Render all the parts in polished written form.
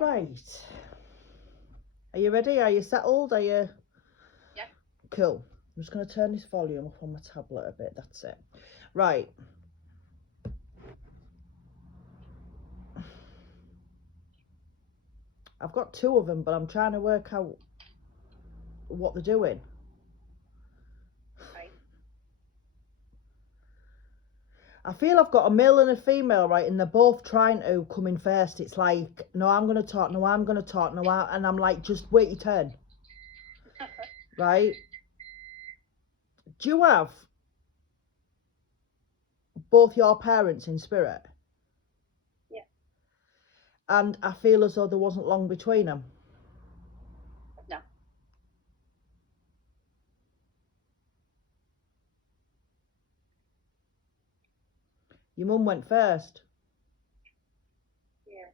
Right. Are you ready? Are you settled? Are you? Yeah. Cool. I'm just going to turn this volume up on my tablet a bit. That's it. Right. I've got two of them, but I'm trying to work out what they're doing. Right. I feel I've got a male and a female, right, and they're both trying to come in first. It's like, no, I'm going to talk, no, I'm going to talk, no, and I'm like, just wait your turn. Right? Do you have both your parents in spirit? Yeah. And I feel as though there wasn't long between them. No. Your mum went first. Yeah.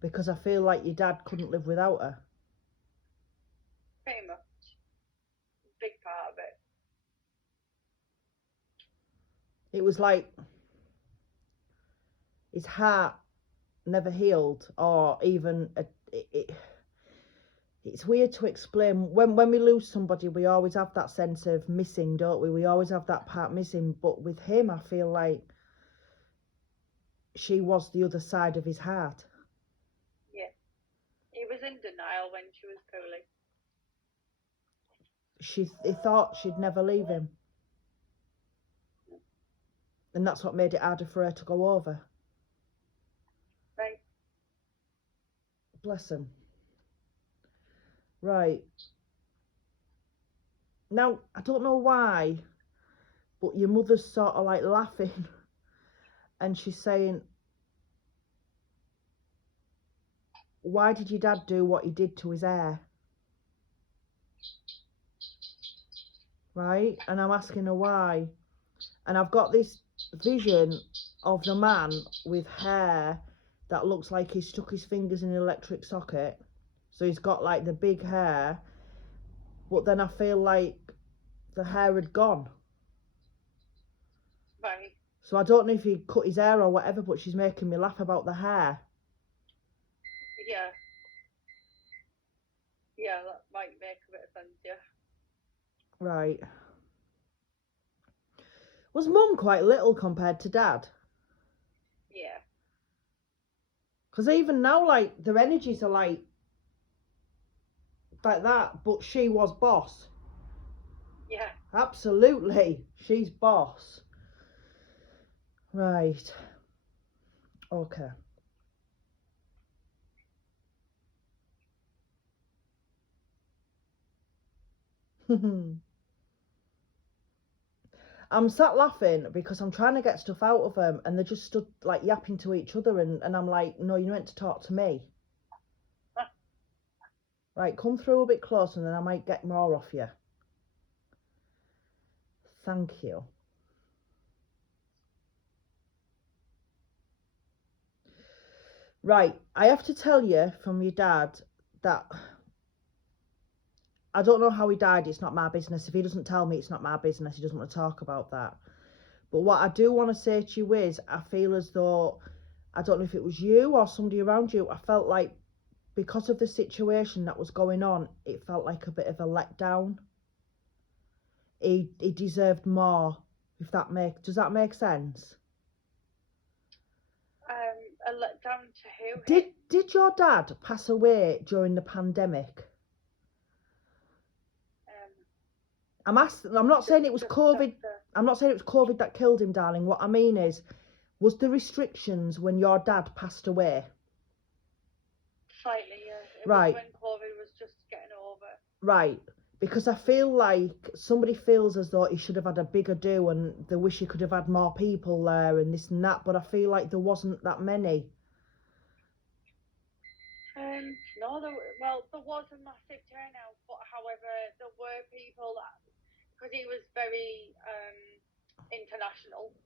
Because I feel like your dad couldn't live without her. Pretty much. Big part of it. It was like his heart never healed, or even it's weird to explain. When we lose somebody, we always have that sense of missing, don't we? We always have that part missing. But with him, I feel like she was the other side of his heart. Yeah. He was in denial when she was poorly. He thought she'd never leave him, and that's what made it harder for her to go over. Right. Bless him. Right. Now, I don't know why, but your mother's sort of like laughing and she's saying, why did your dad do what he did to his hair? Right? And I'm asking her why. And I've got this vision of the man with hair that looks like he's stuck his fingers in an electric socket. So he's got like the big hair, but then I feel like the hair had gone. Right. So I don't know if he cut his hair or whatever, but she's making me laugh about the hair. Yeah. Yeah, that might make a bit of sense, yeah. Right. Was mum quite little compared to dad? Yeah. Because even now, like, their energies are like that, but she was boss. Yeah. Absolutely. She's boss. Right. Okay. I'm sat laughing because I'm trying to get stuff out of them and they're just stood like yapping to each other and I'm like, no, you're meant to talk to me. Right, come through a bit closer and then I might get more off you. Thank you. Right, I have to tell you from your dad that I don't know how he died. It's not my business. If he doesn't tell me, it's not my business. He doesn't want to talk about that. But what I do want to say to you is, I feel as though, I don't know if it was you or somebody around you, I felt like because of the situation that was going on, it felt like a bit of a letdown. He deserved more. Does that make sense? A letdown to who? Did your dad pass away during the pandemic? I'm not saying it was COVID. I'm not saying it was COVID that killed him, darling. What I mean is, was the restrictions when your dad passed away? Slightly, yeah. It Right. was when COVID was just getting over. Right. Because I feel like somebody feels as though he should have had a bigger do and they wish he could have had more people there and this and that, but I feel like there wasn't that many. No, there was a massive turnout, but however, there were people that, because he was very international,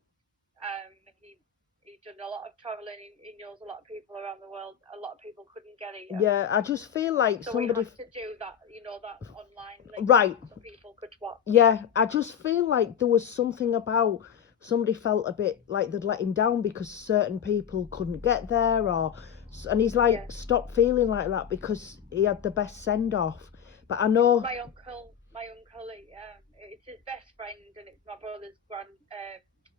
he'd done a lot of travelling, he knows a lot of people around the world, a lot of people couldn't get here. Yeah, I just feel like so somebody... we had to do that, that online link right. so people could watch. Yeah, I just feel like there was something about somebody felt a bit like they'd let him down because certain people couldn't get there, and he's like, Yeah. stop feeling like that because he had the best send off. But I know My uncle, it's his best friend, and it's my brother's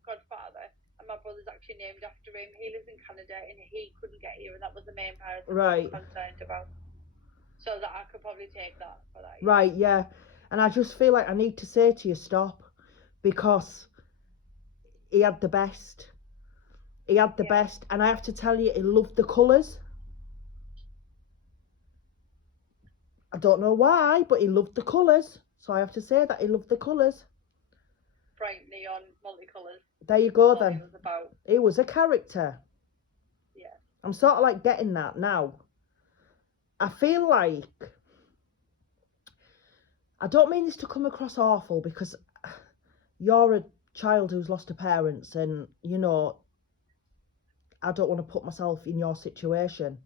godfather, and my brother's actually named after him. He lives in Canada, and he couldn't get here, and that was the main part I right, was concerned about. So that I could probably take that for that. right, yeah. And I just feel like I need to say to you, stop, because he had the best. He had the Yeah. best, and I have to tell you, he loved the colours. I don't know why, but he loved the colours. So I have to say that he loved the colours. Bright neon, multicolours. There you go That's all then. it was about. He was a character. Yeah. I'm sort of like getting that now. I feel like, I don't mean this to come across awful, because you're a child who's lost her parents, and you know, I don't want to put myself in your situation,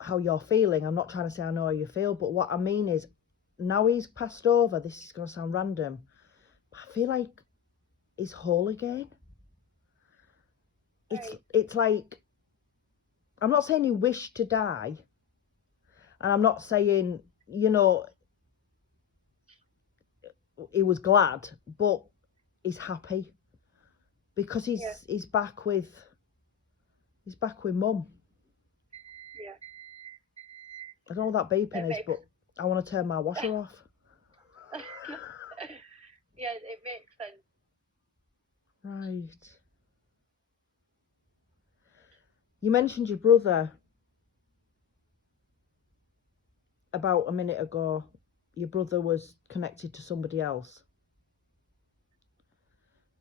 how you're feeling. I'm not trying to say I know how you feel, but what I mean is, now he's passed over, this is going to sound random, but I feel like he's whole again. Right. It's like, I'm not saying he wished to die, and I'm not saying, you know, he was glad, but he's happy because he's Yeah. he's back with mum. Yeah. I don't know what that beeping is, but I want to turn my washer off. Yeah, it makes sense. Right. You mentioned your brother about a minute ago. Your brother was connected to somebody else.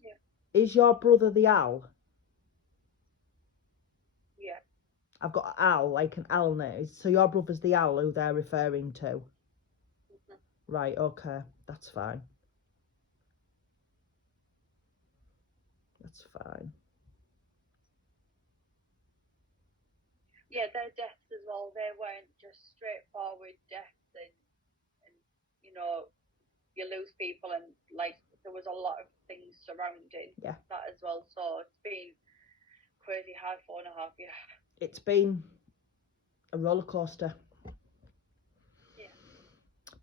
Yeah. Is your brother the Al? Yeah. I've got Al, like an Al now. So your brother's the Al who they're referring to? Mm-hmm. Right, okay. That's fine. That's fine. Yeah, their deaths as well. They weren't just straightforward deaths, and you know, you lose people, and like there was a lot of things surrounding Yeah. that as well. So it's been crazy hard 4.5 years. It's been a roller coaster. Yeah.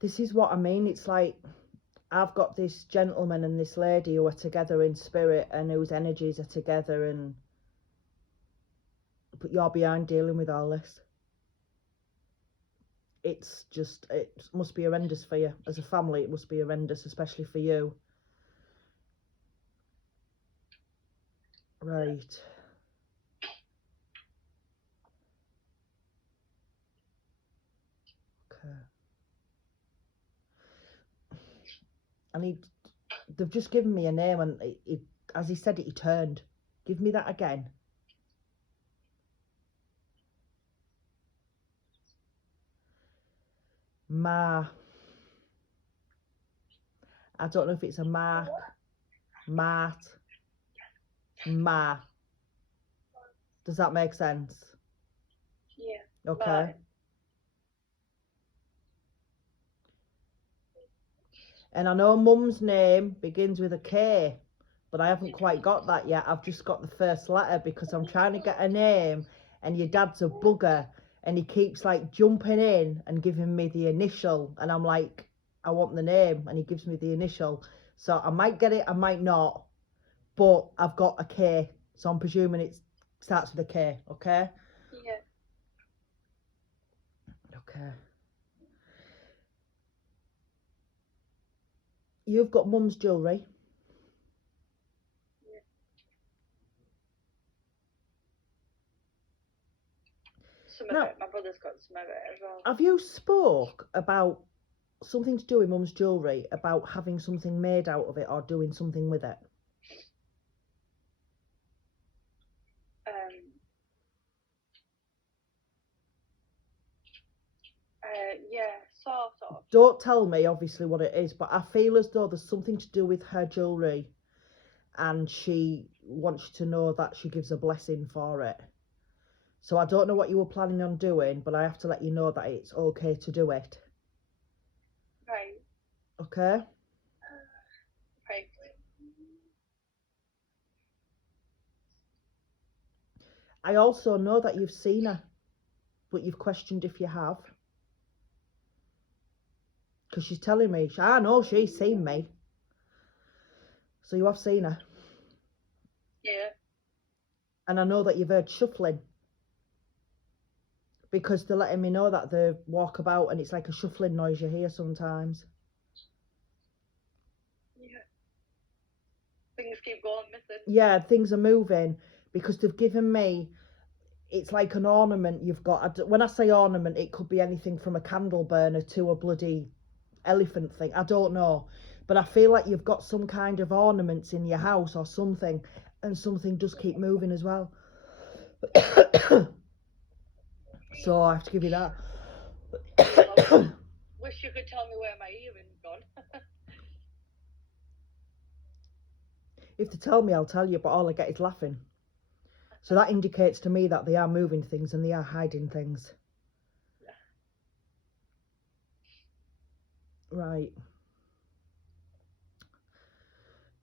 This is what I mean. It's like, I've got this gentleman and this lady who are together in spirit and whose energies are together, but you're behind dealing with all this. It's just, it must be horrendous for you. As a family, it must be horrendous, especially for you. Right. Okay. They've just given me a name, and as he said it, he turned. Give me that again. Ma. I don't know if it's a Mark, Mart, Ma. Does that make sense? Yeah. Okay. Martin. And I know mum's name begins with a K, but I haven't quite got that yet. I've just got the first letter because I'm trying to get a name, and your dad's a bugger, and he keeps like jumping in and giving me the initial, and I'm like, I want the name, and he gives me the initial. So I might get it, I might not, but I've got a K, so I'm presuming it starts with a K, okay? Yeah. Okay. You've got mum's jewellery. Some of Now, it. My brother's got some of it as well. have you spoke about something to do with mum's jewellery, about having something made out of it or doing something with it? Yeah, sort of. Don't tell me obviously what it is, but I feel as though there's something to do with her jewellery, and she wants you to know that she gives a blessing for it. So I don't know what you were planning on doing, but I have to let you know that it's okay to do it. Right. Okay? Right. I also know that you've seen her, but you've questioned if you have. Because she's telling me, I know she's seen me. So you have seen her. Yeah. And I know that you've heard shuffling. Because they're letting me know that they walk about and it's like a shuffling noise you hear sometimes. Yeah. Things keep going missing. Yeah, things are moving because they've given me, it's like an ornament you've got. When I say ornament, it could be anything from a candle burner to a bloody elephant thing. I don't know. But I feel like you've got some kind of ornaments in your house or something, and something does keep moving as well. So I have to give you that. Wish you could tell me where my earring's gone. If they tell me, I'll tell you, but all I get is laughing. So that indicates to me that they are moving things and they are hiding things. Yeah. Right.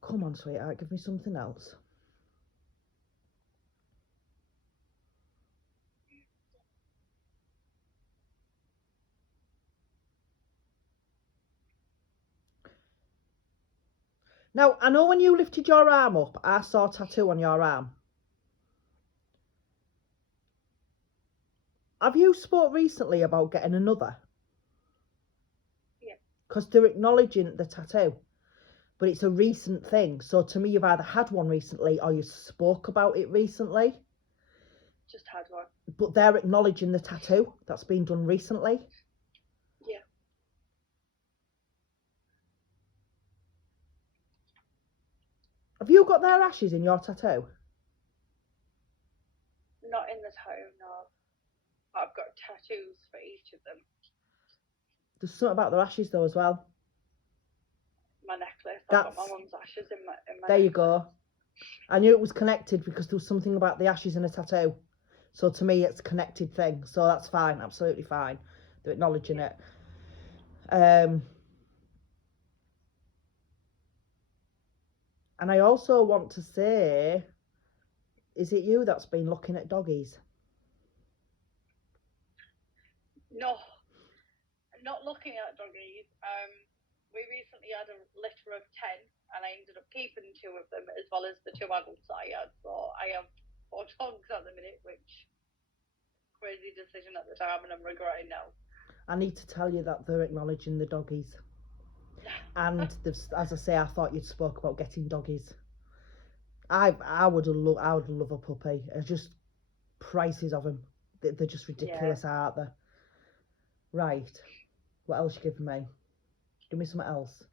Come on, sweetheart, give me something else. Now, I know when you lifted your arm up, I saw a tattoo on your arm. Have you spoke recently about getting another? Yeah. Because they're acknowledging the tattoo. But it's a recent thing. So to me, you've either had one recently or you spoke about it recently. Just had one. But they're acknowledging the tattoo that's been done recently. Yeah. Have you got their ashes in your tattoo? Not in the toe, no. I've got tattoos for each of them. There's something about their ashes though as well. My necklace. I've got my mum's ashes in my There you necklace. go. I knew it was connected because there was something about the ashes in a tattoo. So to me, it's a connected thing. So that's fine, absolutely fine. They're acknowledging it. And I also want to say, is it you that's been looking at doggies? No, not looking at doggies. We recently had a litter of 10 and I ended up keeping 2 of them as well as the 2 adults that I had. So I have 4 dogs at the minute, which crazy decision at the time and I'm regretting now. I need to tell you that they're acknowledging the doggies. And as I say, I thought you'd spoke about getting doggies. I would love a puppy. It's just prices of them. They're just ridiculous, aren't they? Right. What else you giving me? Give me something else.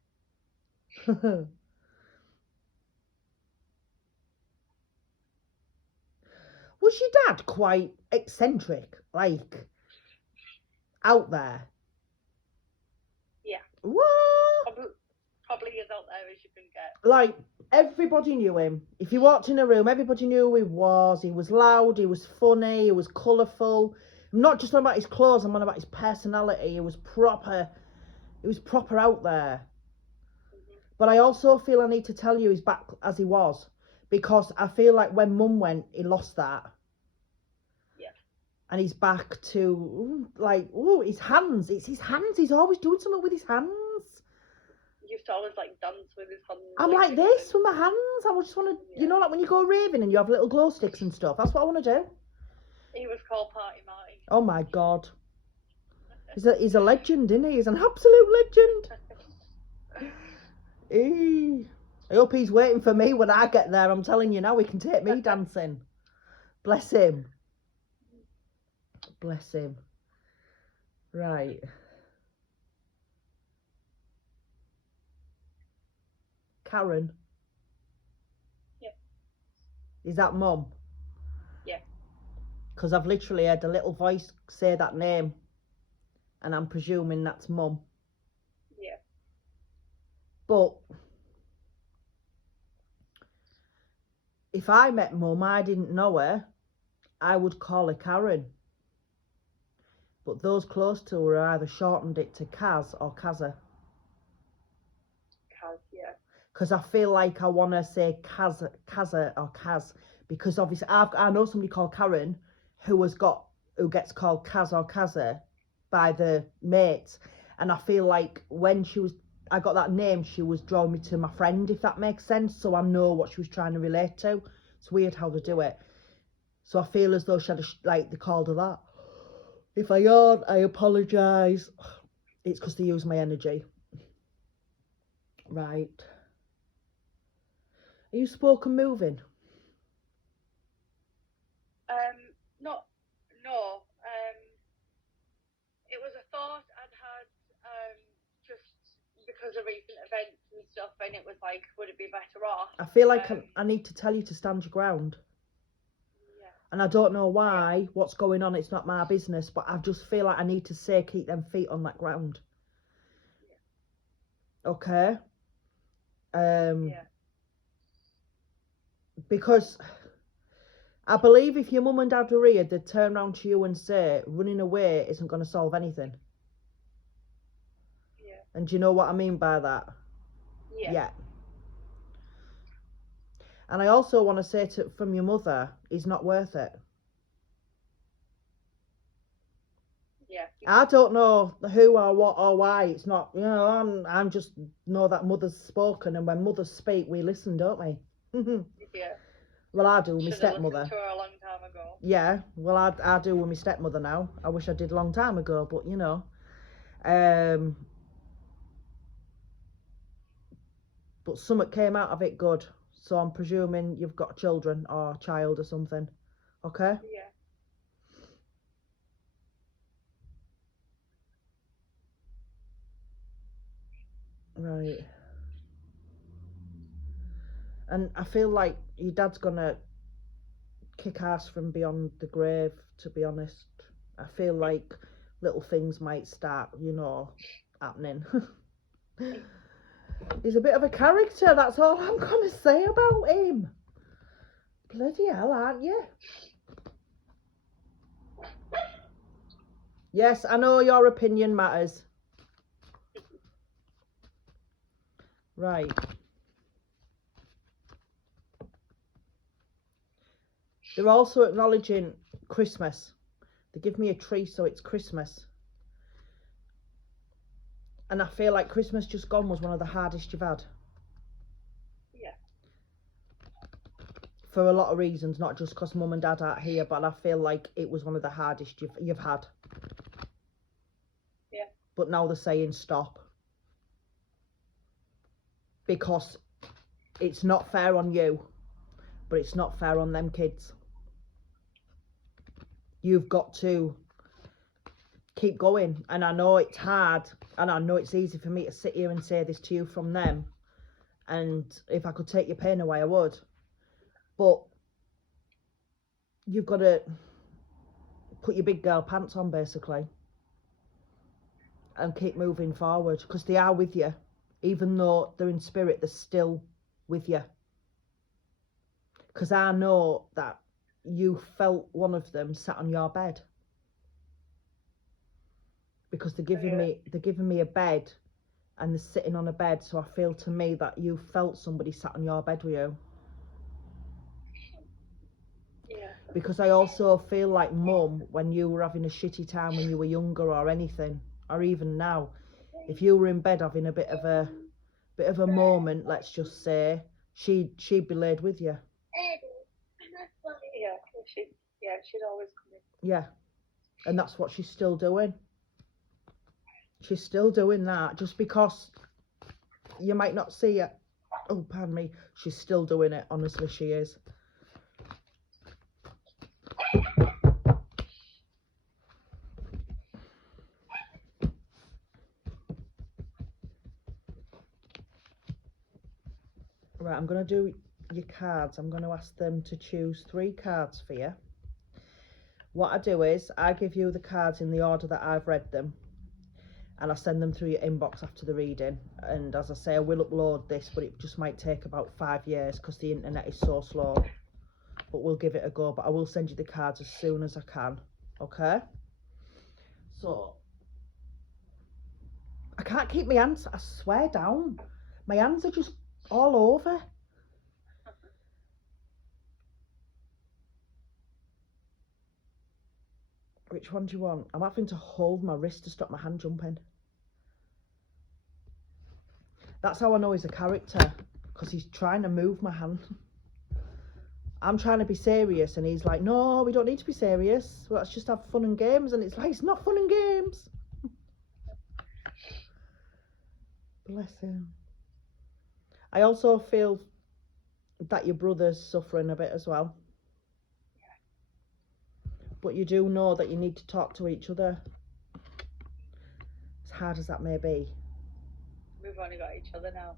Was your dad quite eccentric? Like, out there? Yeah. What? Probably as out there as you can get. Like, everybody knew him. If you walked in a room, everybody knew who he was. He was loud, he was funny, he was colourful. I'm not just on about his clothes, I'm on about his personality. He was proper out there. Mm-hmm. But I also feel I need to tell you he's back as he was. Because I feel like when Mum went, he lost that. Yeah. And he's back to, like, his hands. It's his hands. He's always doing something with his hands. He used to always, like, dance with his hands. I'm like this with my hands. I just want to, you know, like when you go raving and you have little glow sticks and stuff. That's what I want to do. He was called Party Marty. Oh, my God. He's a legend, isn't he? He's an absolute legend. I hope he's waiting for me when I get there. I'm telling you now, he can take me dancing. Bless him. Bless him. Right. Karen? Yeah. Is that Mum? Yeah. Because I've literally heard a little voice say that name. And I'm presuming that's Mum. Yeah. But if I met Mum, I didn't know her, I would call her Karen. But those close to her either shortened it to Kaz or Kaza. Kaz, yeah. Because I feel like I want to say Kaza or Kaz. because obviously I know somebody called Karen who gets called Kaz or Kaza by the mates, and I feel like when I got that name, she was drawing me to my friend, if that makes sense, so I know what she was trying to relate to. It's weird how they do it. So I feel as though she had they called her that. If I aren't, I apologise. It's because they use my energy. Right. Are you spoken moving? Not, no. It was a thought I'd had, just because of recent events and stuff, and it was like, would it be better off? I feel like I need to tell you to stand your ground. Yeah. And I don't know why, what's going on, it's not my business, but I just feel like I need to say keep them feet on that ground. Yeah. Okay? Yeah. Because I believe if your mum and dad were here, they'd turn around to you and say, running away isn't going to solve anything. Yeah. And do you know what I mean by that? Yeah. Yeah. And I also want to say from your mother, he's not worth it. Yeah. I don't know who or what or why. It's not, I'm just know that mother's spoken, and when mothers speak, we listen, don't we? Yeah. Well, I do with my stepmother. To her a long time ago. Yeah, well, I do with my stepmother now. I wish I did a long time ago, but but something came out of it good. So I'm presuming you've got children or a child or something. Okay? Yeah. Right. And I feel like your dad's gonna kick ass from beyond the grave, to be honest. I feel like little things might start, happening. He's a bit of a character, that's all I'm gonna say about him. Bloody hell, aren't you? Yes, I know your opinion matters. Right. They're also acknowledging Christmas. They give me a tree, so it's Christmas. And I feel like Christmas just gone was one of the hardest you've had. Yeah. For a lot of reasons, not just because mum and dad aren't here, but I feel like it was one of the hardest you've had. Yeah. But now they're saying stop. Because it's not fair on you, but it's not fair on them kids. You've got to keep going, and I know it's hard, and I know it's easy for me to sit here and say this to you from them, and if I could take your pain away I would, but you've got to put your big girl pants on basically and keep moving forward, because they are with you. Even though they're in spirit, they're still with you, because I know that you felt one of them sat on your bed, because they're giving me a bed and they're sitting on a bed, so I feel to me that you felt somebody sat on your bed with you. Yeah. Because I also feel like mum, when you were having a shitty time when you were younger or anything, or even now, if you were in bed having a bit of a moment, let's just say, she'd be laid with you. Yeah, she'd always come in. Yeah, and that's what she's still doing. She's still doing that, just because you might not see it. Oh, pardon me. She's still doing it. Honestly, she is. Right, I'm going to do your cards. I'm going to ask them to choose 3 cards for you. What I do is, I give you the cards in the order that I've read them, and I send them through your inbox after the reading. And as I say, I will upload this, but it just might take about 5 years because the internet is so slow. But we'll give it a go. But I will send you the cards as soon as I can. Okay? So, I can't keep my hands, I swear, down. My hands are just all over. Which one do you want? I'm having to hold my wrist to stop my hand jumping. That's how I know he's a character, because he's trying to move my hand. I'm trying to be serious and he's like, no, we don't need to be serious. Let's just have fun and games. And it's like, it's not fun and games. Bless him. I also feel that your brother's suffering a bit as well. But you do know that you need to talk to each other. As hard as that may be. We've only got each other now.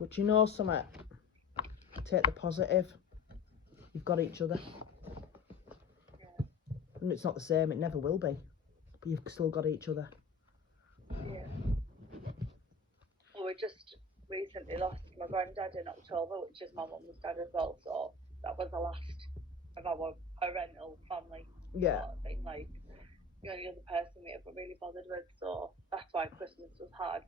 But you know something? Take the positive. You've got each other. Yeah. And it's not the same, it never will be. But you've still got each other. Yeah. Well, we just recently lost my granddad in October, which is my mum's dad as well, so that was the last of our parental family. Yeah. Sort of thing, like, the only other person we ever really bothered with, so that's why Christmas was hard.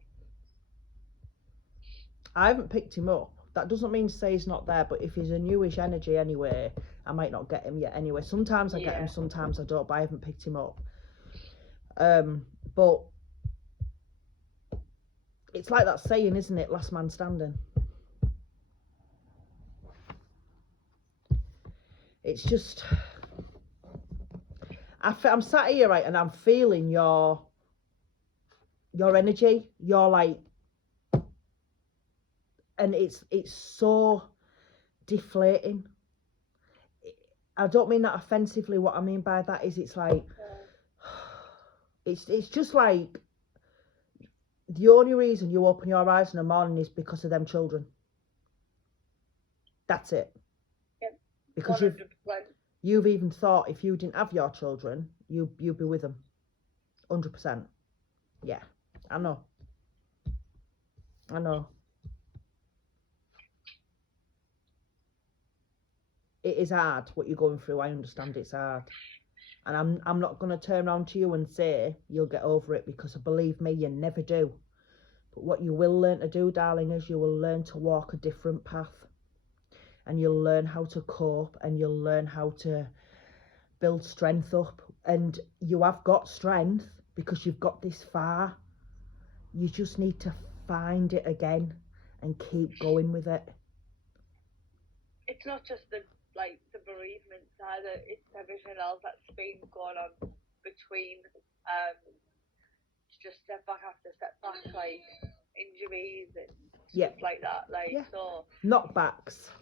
I haven't picked him up. That doesn't mean to say he's not there, but if he's a newish energy anyway, I might not get him yet anyway. Sometimes I get him, sometimes I don't, but I haven't picked him up. But it's like that saying, isn't it? Last man standing. It's just, I'm sat here, right, and I'm feeling your energy. You're like, and it's so deflating. I don't mean that offensively. What I mean by that is it's like, it's just like, the only reason you open your eyes in the morning is because of them children. That's it. Yep. Because 100%. you've even thought if you didn't have your children, you'd be with them. 100%. Yeah, I know. It is hard what you're going through. I understand it's hard. And I'm not going to turn around to you and say you'll get over it, because believe me, you never do. But what you will learn to do, darling, is you will learn to walk a different path. And you'll learn how to cope, and you'll learn how to build strength up. And you have got strength because you've got this far. You just need to find it again and keep going with it. It's not just the bereavement side, it's everything else that's been going on between just step back after step back, like injuries and stuff like that, so knockbacks,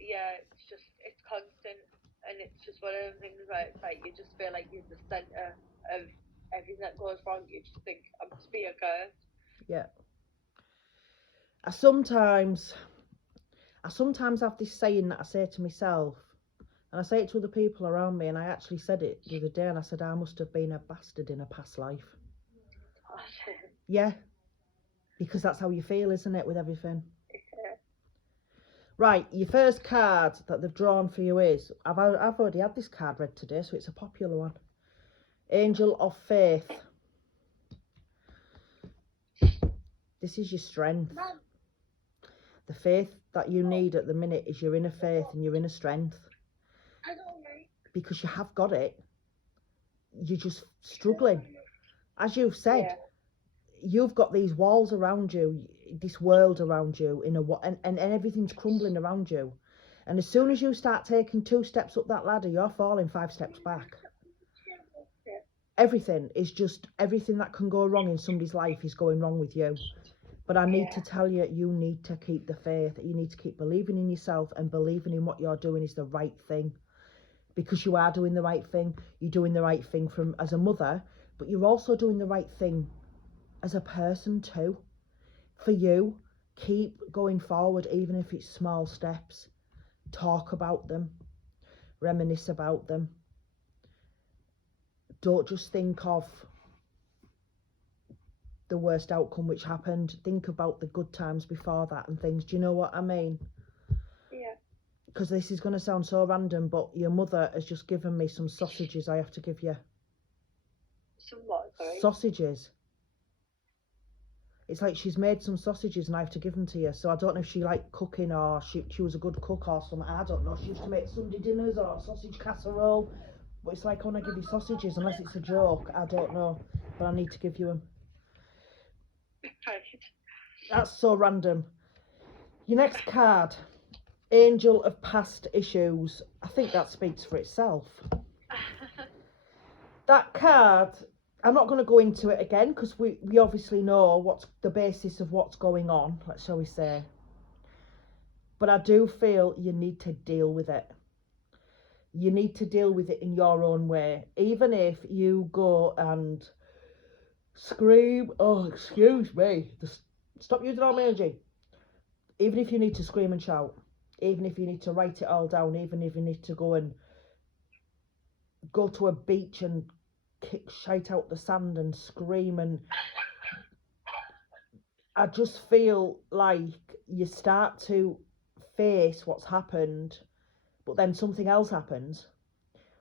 it's constant, and it's just one of those things where it's like you just feel like you're the center of everything that goes wrong. You just think, I'm just being cursed. I sometimes have this saying that I say to myself, and I say it to other people around me, and I actually said it the other day, and I said, I must have been a bastard in a past life. Yeah, because that's how you feel, isn't it, with everything? Yeah. Right, your first card that they've drawn for you is, I've already had this card read today, so it's a popular one. Angel of Faith. This is your strength. The faith that you need at the minute is your inner faith and your inner strength. Because you have got it. You're just struggling. As you've said, you've got these walls around you, this world around you, and everything's crumbling around you. And as soon as you start taking 2 steps up that ladder, you're falling 5 steps back. Everything that can go wrong in somebody's life is going wrong with you. But I need to tell you, you need to keep the faith. You need to keep believing in yourself and believing in what you're doing is the right thing. Because you are doing the right thing. You're doing the right thing as a mother, but you're also doing the right thing as a person too. For you, keep going forward, even if it's small steps. Talk about them. Reminisce about them. Don't just think of the worst outcome which happened. Think about the good times before that and things. Do you know what I mean? Yeah. Because this is going to sound so random, but your mother has just given me some sausages I have to give you. Some what, sorry? Sausages. It's like she's made some sausages and I have to give them to you. So I don't know if she liked cooking or she was a good cook or something. I don't know. She used to make Sunday dinners or sausage casserole. But it's like, when I give you sausages, unless it's a joke, I don't know. But I need to give you them. Right. That's so random. Your next card, Angel of Past Issues. I think that speaks for itself. That card, I'm not going to go into it again because we obviously know what's the basis of what's going on, shall we say. But I do feel you need to deal with it. You need to deal with it in your own way. Even if you go and scream, oh, excuse me, stop using all my energy. Even if you need to scream and shout, even if you need to write it all down, even if you need to go to a beach and kick shite out the sand and scream, and I just feel like you start to face what's happened, but then something else happens,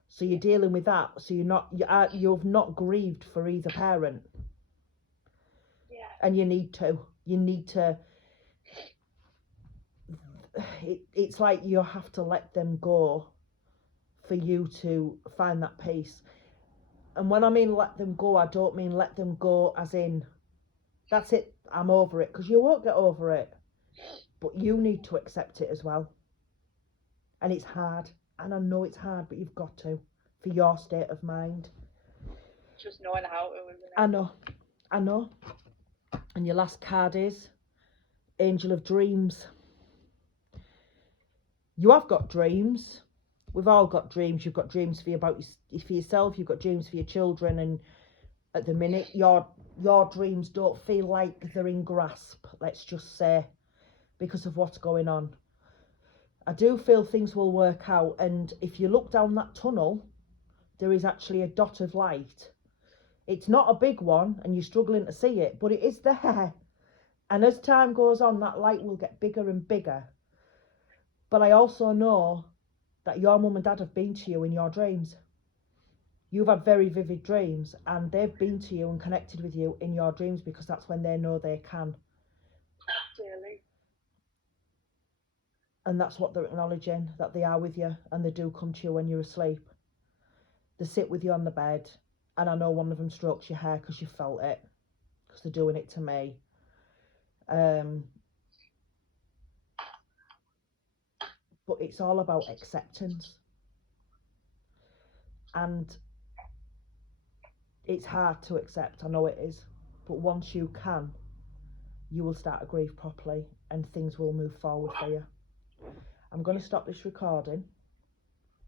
so you're dealing with that, so you've not grieved for either parent. Yeah. And you need to it's like you have to let them go for you to find that peace. And when I mean let them go, I don't mean let them go as in that's it, I'm over it, because you won't get over it, but you need to accept it as well. And it's hard, and I know it's hard, but you've got to, for your state of mind. Just knowing how to, isn't it? I know. And your last card is Angel of Dreams. You have got dreams. We've all got dreams. You've got dreams for yourself. You've got dreams for your children. And at the minute, your dreams don't feel like they're in grasp, let's just say, because of what's going on. I do feel things will work out. And if you look down that tunnel, there is actually a dot of light. It's not a big one and you're struggling to see it, but it is there. And as time goes on, that light will get bigger and bigger. But I also know that your mum and dad have been to you in your dreams. You've had very vivid dreams, and they've been to you and connected with you in your dreams, because that's when they know they can. Really? And that's what they're acknowledging, that they are with you, and they do come to you when you're asleep. They sit with you on the bed, and I know one of them strokes your hair because you felt it, because they're doing it to me. But it's all about acceptance. And it's hard to accept, I know it is. But once you can, you will start to grieve properly and things will move forward for you. I'm going to stop this recording.